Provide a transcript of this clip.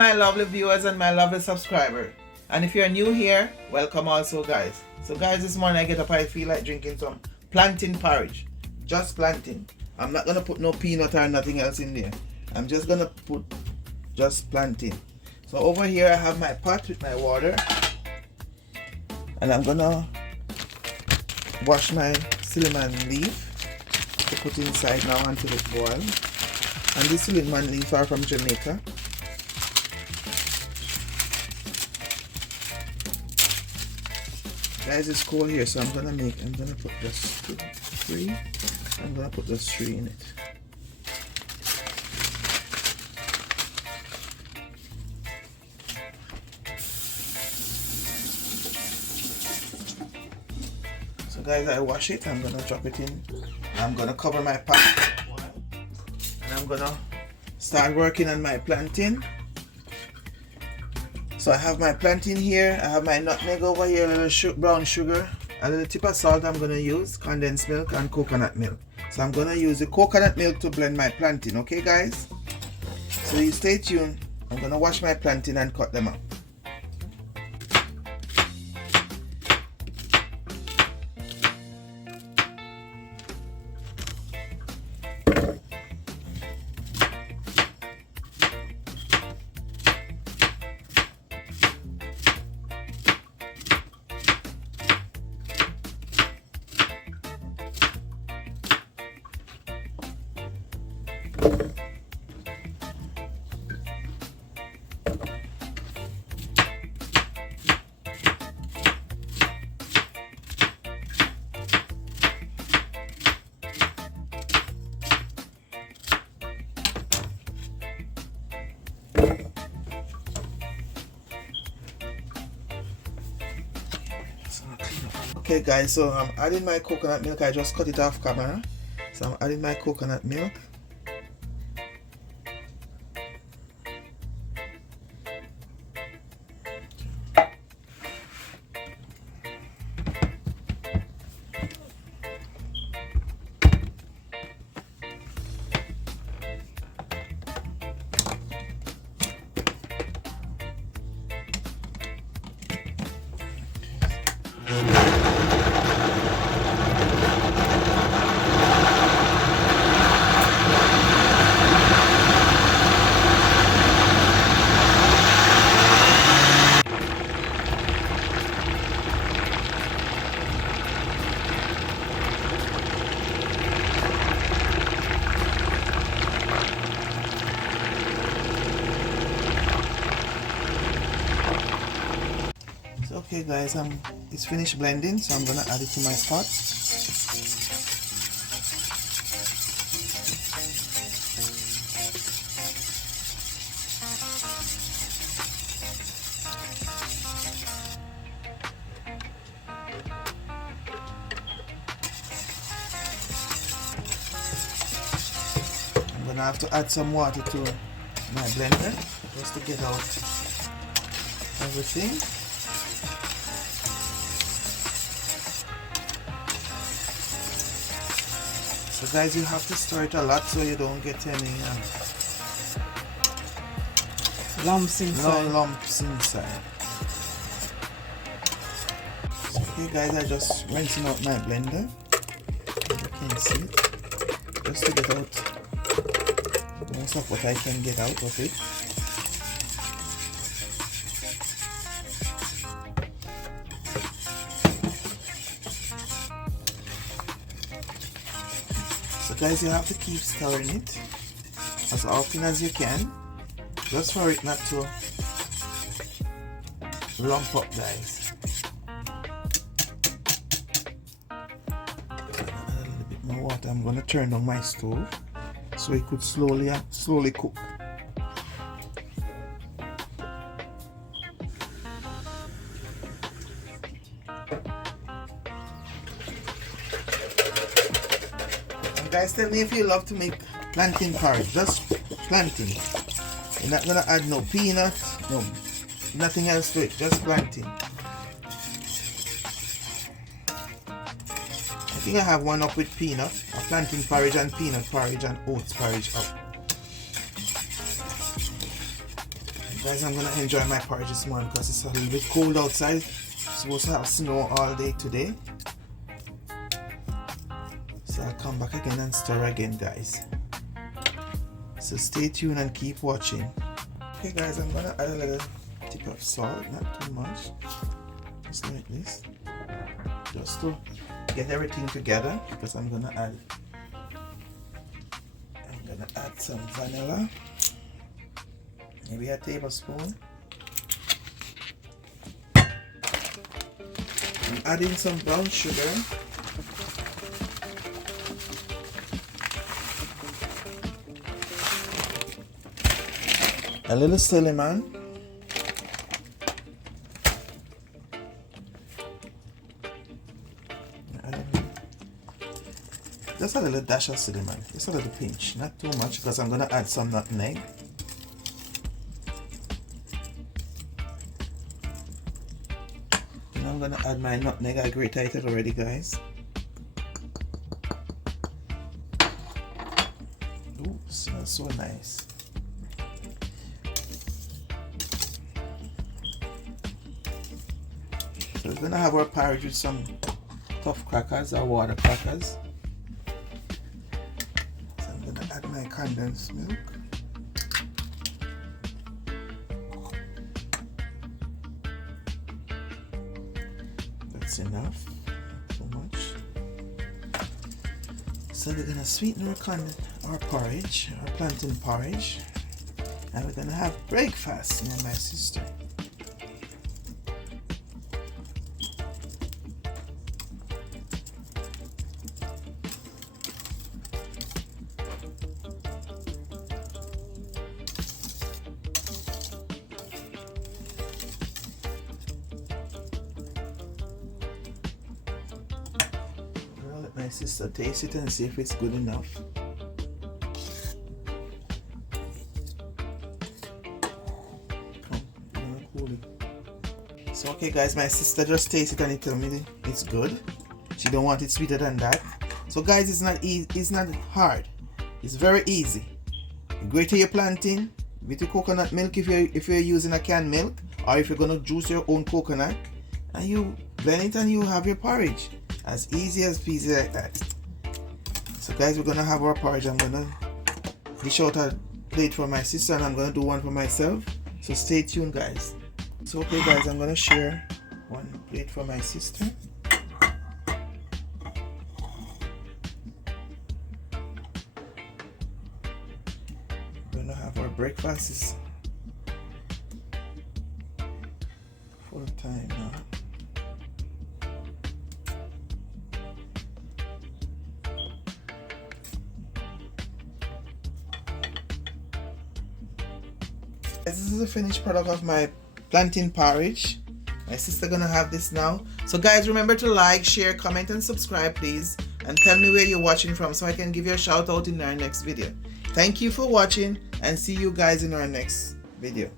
My lovely viewers and my lovely subscriber, and if you're new here, welcome also, guys. So guys, this morning I get up, I feel like drinking some plantain porridge. Just plantain. I'm not gonna put no peanut or nothing else in there. I'm just gonna put just plantain. So over here I have my pot with my water, and I'm gonna wash my cinnamon leaf to put inside now until it boils. And these cinnamon leaves are from Jamaica. Guys, it's cold here, so I'm gonna put just 3. I'm gonna put just 3 in it. So guys, I wash it. I'm gonna drop it in. I'm gonna cover my pot, and I'm gonna start working on my plantain. So I have my plantain here, I have my nutmeg over here, a little brown sugar, a little tip of salt I'm going to use, condensed milk and coconut milk. So I'm going to use the coconut milk to blend my plantain, okay guys? So you stay tuned. I'm going to wash my plantain and cut them up. Okay guys, so I'm adding my coconut milk. I just cut it off camera. So I'm adding my coconut milk. Okay guys, it's finished blending, so I'm gonna add it to my pot. I'm gonna have to add some water to my blender just to get out everything. So guys, you have to stir it a lot so you don't get any lumps inside. No lumps inside. So, okay guys, I just rinsing out my blender. You can see it. Just to get out most of what I can get out of it. So guys, you have to keep stirring it as often as you can, just for it not to lump up, guys. A little bit more water. I'm gonna turn on my stove so it could slowly cook. Guys, tell me if you love to make plantain porridge. Just plantain. You're not gonna add no peanut, no nothing else to it. Just plantain. I think I have one up with peanut, a plantain porridge and peanut porridge and oats porridge up. Guys, I'm gonna enjoy my porridge this morning because it's a little bit cold outside. It's supposed to have snow all day today. So I'll come back again and stir again, guys. So stay tuned and keep watching. Okay guys, I'm gonna add a little tip of salt, not too much. Just like this. Just to get everything together, because I'm gonna add some vanilla. Maybe a tablespoon. I'm adding some brown sugar. A little cinnamon. Just a little dash of cinnamon, just a little pinch, not too much because I'm gonna add some nutmeg. And I'm gonna add my nutmeg. I grated it already, guys. Ooh, smells so nice. So we're gonna have our porridge with some tough crackers or water crackers. Add my condensed milk. That's enough, not too much. So we're gonna sweeten our porridge, our plantain porridge, and we're gonna have breakfast, me and my sister. My sister taste it and see if it's good enough. So okay guys, my sister just taste it and it tell me it's good. She don't want it sweeter than that. So guys, it's not easy, it's not hard. It's very easy. You grate your plantain with your coconut milk if you're using a canned milk, or if you're gonna juice your own coconut, and you blend it and you have your porridge. As easy as peasy like that. So guys, we're gonna have our porridge. I'm gonna dish out a plate for my sister and I'm gonna do one for myself. So stay tuned guys. So okay guys, I'm gonna share one plate for my sister. We're gonna have our breakfast. It's full time now. This is the finished product of my plantain porridge. My sister gonna have this now. So guys, remember to like, share, comment and subscribe please, and tell me where you're watching from so I can give you a shout out in our next video. Thank you for watching and see you guys in our next video.